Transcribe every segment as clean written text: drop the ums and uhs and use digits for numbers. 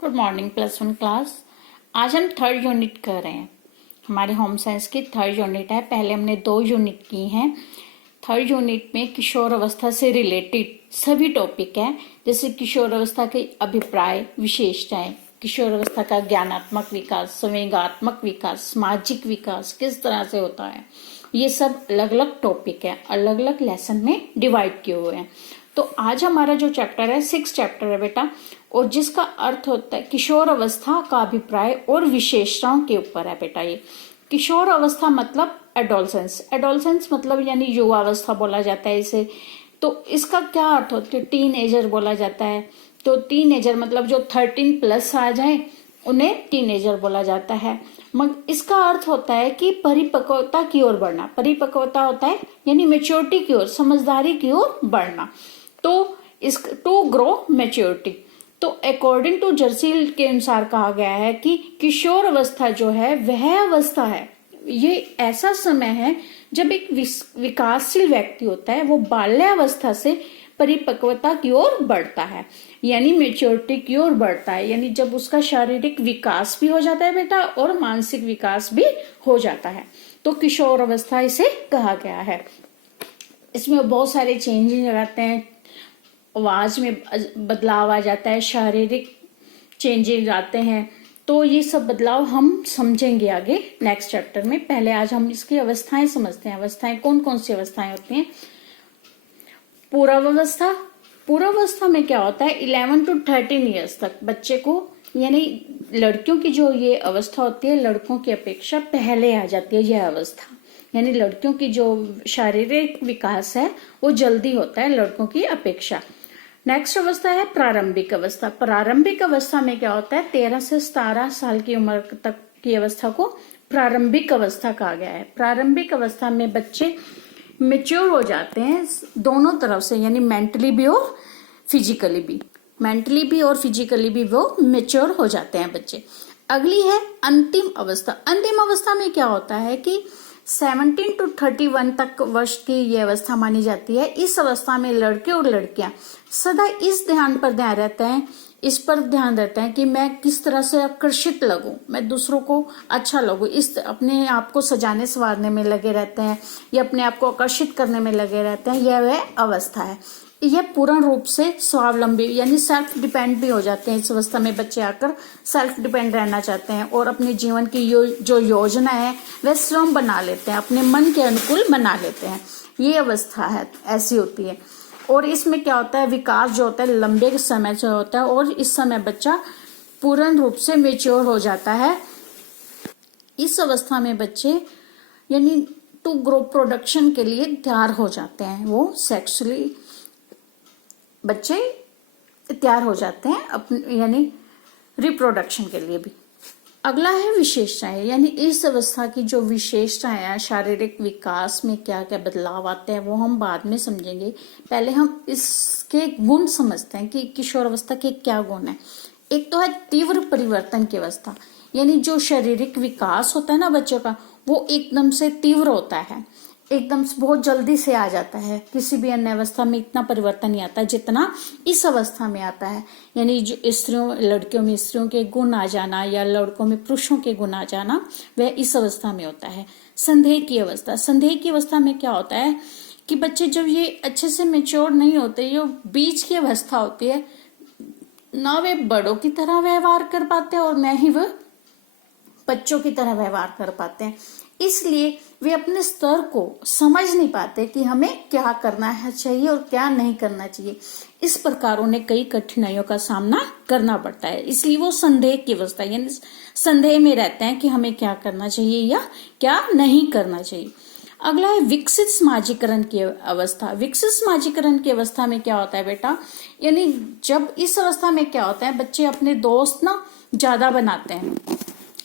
Good morning +1 class. आज हम third unit कर रहे हैं। हमारे होम साइंस की थर्ड यूनिट है। पहले हमने 2 यूनिट की हैं। थर्ड यूनिट में किशोर अवस्था से रिलेटेड सभी टॉपिक हैं, जैसे किशोर अवस्था के अभिप्राय, विशेषताएं, किशोर अवस्था का ज्ञानात्मक विकास, संवेगात्मक विकास, सामाजिक विकास किस तरह से होता है। ये सब अलग अलग टॉपिक है, अलग अलग लेसन में डिवाइड किए हुए हैं। तो आज हमारा जो चैप्टर है 6 चैप्टर है बेटा, और जिसका अर्थ होता है किशोर अवस्था का अभिप्राय और विशेषताओं के ऊपर है बेटा। ये किशोर अवस्था मतलब एडोलसेंस, एडोलसेंस मतलब यानी युवावस्था बोला जाता है इसे। तो इसका क्या अर्थ होता है? टीन एजर बोला जाता है। तो टीन एजर मतलब जो 13+ आ जाए उन्हें टीन एजर बोला जाता है। मगर इसका अर्थ होता है कि परिपक्वता की ओर बढ़ना। परिपक्वता होता है यानी मेच्योरिटी की ओर, समझदारी की ओर बढ़ना। तो इस टू ग्रो मेच्योरिटी। तो अकॉर्डिंग टू जर्सील के अनुसार कहा गया है कि किशोर अवस्था जो है वह अवस्था है, ये ऐसा समय है जब एक विकासशील व्यक्ति होता है वो बाल्यावस्था से परिपक्वता की ओर बढ़ता है, यानी मेच्योरिटी की ओर बढ़ता है। यानी जब उसका शारीरिक विकास भी हो जाता है बेटा और मानसिक विकास भी हो जाता है, तो किशोर अवस्था इसे कहा गया है। इसमें बहुत सारे चेंजेस आते हैं, आवाज में बदलाव आ जाता है, शारीरिक चेंजेस आते हैं। तो ये सब बदलाव हम समझेंगे आगे नेक्स्ट चैप्टर में। पहले आज हम इसकी अवस्थाएं समझते हैं। अवस्थाएं कौन कौन सी अवस्थाएं होती हैं? पूर्वावस्था। पूर्वावस्था में क्या होता है? 11 to 13 ईयर्स तक बच्चे को, यानी लड़कियों की जो ये अवस्था होती है लड़कों की अपेक्षा पहले आ जाती है यह अवस्था। यानी लड़कियों की जो शारीरिक विकास है वो जल्दी होता है लड़कों की अपेक्षा। नेक्स्ट अवस्था है प्रारंभिक अवस्था। प्रारंभिक अवस्था में क्या होता है? 13 से 17 साल की उम्र तक की अवस्था को प्रारंभिक अवस्था कहा गया है। प्रारंभिक अवस्था में बच्चे मेच्योर हो जाते हैं दोनों तरफ से, यानी मेंटली भी और फिजिकली भी। मेंटली भी और फिजिकली भी वो मेच्योर हो जाते हैं बच्चे। अगली है अंतिम अवस्था। अंतिम अवस्था में क्या होता है कि 17 to 31 तक वर्ष की यह अवस्था मानी जाती है। इस अवस्था में लड़के और लड़कियां सदा इस ध्यान पर ध्यान रहते हैं, इस पर ध्यान रहते हैं कि मैं किस तरह से आकर्षित लगूं, मैं दूसरों को अच्छा लगूं, इस अपने आप को सजाने संवारने में लगे रहते हैं या अपने आप को आकर्षित करने में लगे रहते हैं। यह वह अवस्था है। यह पूर्ण रूप से स्वावलंबी यानी सेल्फ डिपेंड भी हो जाते हैं। इस अवस्था में बच्चे आकर सेल्फ डिपेंड रहना चाहते हैं और अपने जीवन की जो योजना है वह स्वयं बना लेते हैं, अपने मन के अनुकूल बना लेते हैं। ये अवस्था है, ऐसी होती है। और इसमें क्या होता है? विकास जो होता है लंबे समय से होता है और इस समय बच्चा पूर्ण रूप से मेच्योर हो जाता है। इस अवस्था में बच्चे यानी टू ग्रो प्रोडक्शन के लिए तैयार हो जाते हैं। वो सेक्सुअली बच्चे तैयार हो जाते हैं अपने यानी रिप्रोडक्शन के लिए भी। अगला है विशेषताएं, यानी इस अवस्था की जो विशेषताएं हैं, शारीरिक विकास में क्या क्या बदलाव आते हैं वो हम बाद में समझेंगे। पहले हम इसके गुण समझते हैं कि किशोर अवस्था के क्या गुण हैं। एक तो है तीव्र परिवर्तन की अवस्था, यानी जो शारीरिक विकास होता है ना बच्चों का वो एकदम से तीव्र होता है, एकदम से बहुत जल्दी से आ जाता है। किसी भी अन्य अवस्था में इतना परिवर्तन नहीं आता जितना इस अवस्था में आता है। यानी जो स्त्रियों लड़कियों में स्त्रियों के गुण आ जाना या लड़कों में पुरुषों के गुण आ जाना वह इस अवस्था में होता है। संदेह की अवस्था। संदेह की अवस्था में क्या होता है कि बच्चे जब ये अच्छे से मेच्योर नहीं होते, ये बीच की अवस्था होती है, ना वे बड़ों की तरह व्यवहार कर पाते और न ही वह बच्चों की तरह व्यवहार कर पाते हैं। इसलिए वे अपने स्तर को समझ नहीं पाते कि हमें क्या करना है चाहिए और क्या नहीं करना चाहिए। इस प्रकार उन्हें कई कठिनाइयों का सामना करना पड़ता है। इसलिए वो संदेह की अवस्था यानी संदेह में रहते हैं कि हमें क्या करना चाहिए या क्या नहीं करना चाहिए। अगला है विकसित समाजीकरण की अवस्था। विकसित समाजीकरण की अवस्था में क्या होता है बेटा? यानी जब इस अवस्था में क्या होता है, बच्चे अपने दोस्त ना ज्यादा बनाते हैं।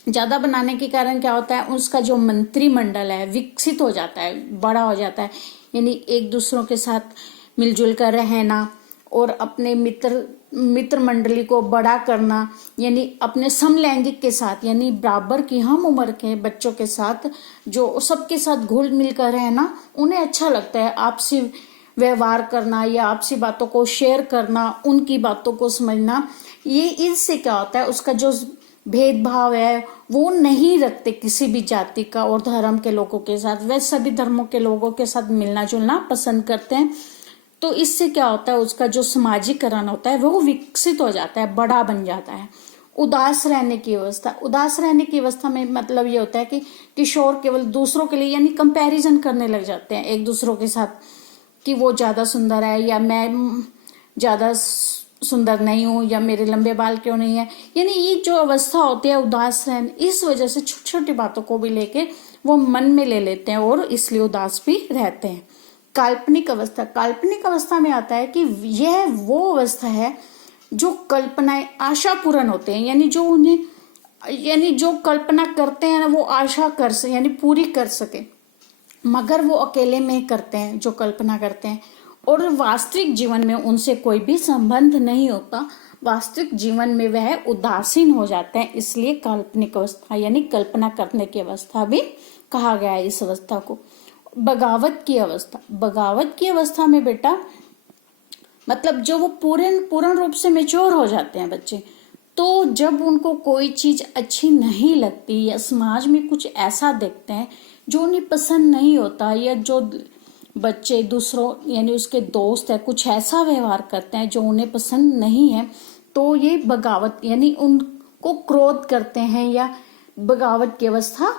ज्यादा बनाने के कारण क्या होता है? उसका जो मंत्रिमंडल है विकसित हो जाता है, बड़ा हो जाता है। यानी एक दूसरों के साथ मिलजुल कर रहना और अपने मित्र मंडली को बड़ा करना, यानी अपने समलैंगिक के साथ यानी बराबर की हम उम्र के बच्चों के साथ जो सबके साथ घुल मिलकर रहना उन्हें अच्छा लगता है। आपसी व्यवहार करना या आपसी बातों को शेयर करना, उनकी बातों को समझना, ये इससे क्या होता है, उसका जो भेदभाव है वो नहीं रखते किसी भी जाति का और धर्म के लोगों के साथ, वे सभी धर्मों के लोगों के साथ मिलना जुलना पसंद करते हैं। तो इससे क्या होता है, उसका जो सामाजिकरण होता है वो विकसित हो जाता है, बड़ा बन जाता है। उदास रहने की अवस्था, उदास रहने की अवस्था में मतलब ये होता है कि किशोर केवल दूसरों के लिए यानी कंपैरिजन करने लग जाते हैं एक दूसरों के साथ, कि वो ज्यादा सुंदर है या मैं ज्यादा सुंदर नहीं हूं, या मेरे लंबे बाल क्यों नहीं है। यानी ये जो अवस्था होती है उदास रहने, इस वजह से छोटी छोटी बातों को भी लेके वो मन में ले लेते हैं और इसलिए उदास भी रहते हैं। काल्पनिक अवस्था, काल्पनिक अवस्था में आता है कि यह वो अवस्था है जो कल्पनाएं आशा पूर्ण होते हैं, यानी जो उन्हें यानी जो कल्पना करते हैं ना वो आशा कर सके यानी पूरी कर सके, मगर वो अकेले में करते हैं जो कल्पना करते हैं, और वास्तविक जीवन में उनसे कोई भी संबंध नहीं होता, वास्तविक जीवन में वह उदासीन हो जाते हैं। इसलिए काल्पनिक अवस्था यानी कल्पना करने की अवस्था भी कहा गया है इस अवस्था को। बगावत की अवस्था, बगावत की अवस्था में बेटा मतलब जो वो पूर्ण रूप से मेच्योर हो जाते हैं बच्चे, तो जब उनको कोई चीज अच्छी नहीं लगती या समाज में कुछ ऐसा देखते हैं जो उन्हें पसंद नहीं होता, या जो बच्चे दूसरों यानी उसके दोस्त है कुछ ऐसा व्यवहार करते हैं जो उन्हें पसंद नहीं है, तो ये बगावत यानी उनको क्रोध करते हैं या बगावत की अवस्था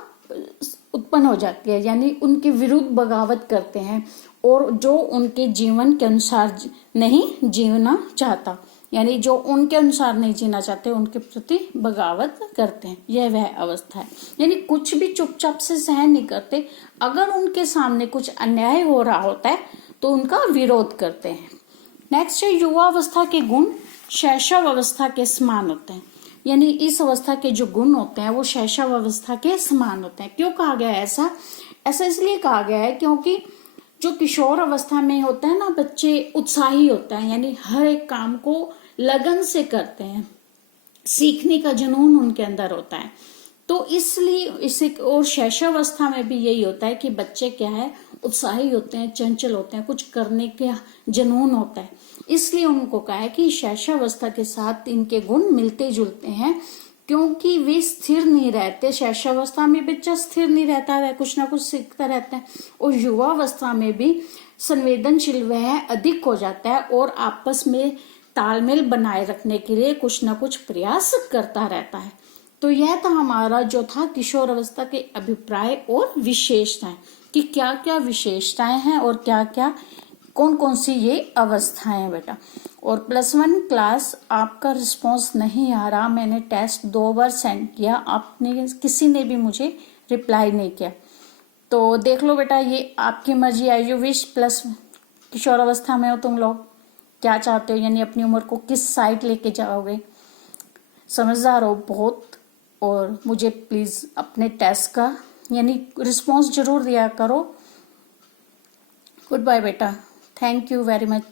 उत्पन्न हो जाती है, यानी उनके विरुद्ध बगावत करते हैं और जो उनके जीवन के अनुसार नहीं जीना चाहता, यानी जो उनके अनुसार नहीं जीना चाहते उनके प्रति बगावत करते हैं। यह वह अवस्था है, यानी कुछ भी चुपचाप से सहन नहीं करते, अगर उनके सामने कुछ अन्याय हो रहा होता है तो उनका विरोध करते हैं। नेक्स्ट है युवा अवस्था के गुण शैशव अवस्था के समान होते हैं, यानी इस अवस्था के जो गुण होते हैं वो शैशव अवस्था के समान होते हैं। क्यों कहा गया है ऐसा? ऐसा इसलिए कहा गया है क्योंकि जो किशोर अवस्था में होता है ना बच्चे उत्साही होता है, यानी हर एक काम को लगन से करते हैं, सीखने का जुनून उनके अंदर होता है, तो इसलिए इसे और शैशव अवस्था में भी यही होता है कि बच्चे क्या है उत्साही होते हैं, चंचल होते हैं, कुछ करने का जुनून होता है, इसलिए उनको कहा है कि शैशव अवस्था के साथ इनके गुण मिलते जुलते हैं, क्योंकि वे स्थिर नहीं रहते। शैशवावस्था में बच्चा स्थिर नहीं रहता है, कुछ ना कुछ सीखता रहता है, और युवा अवस्था में भी संवेदनशील वह अधिक हो जाता है और आपस में तालमेल बनाए रखने के लिए कुछ ना कुछ प्रयास करता रहता है। तो यह था हमारा जो था किशोर अवस्था के अभिप्राय और विशेषताएं, कि क्या क्या विशेषताएं हैं और क्या क्या कौन कौन सी ये अवस्थाएं हैं बेटा। और +1 क्लास आपका रिस्पांस नहीं आ रहा, मैंने टेस्ट 2 बार सेंड किया, आपने किसी ने भी मुझे रिप्लाई नहीं किया, तो देख लो बेटा ये आपकी मर्जी है। यू विश प्लस किशोर अवस्था में हो तुम लोग, क्या चाहते हो, यानी अपनी उम्र को किस साइड लेके जाओगे। समझदार हो बहुत, और मुझे प्लीज अपने टेस्ट का यानी रिस्पांस जरूर दिया करो। गुड बाय बेटा, थैंक यू वेरी मच।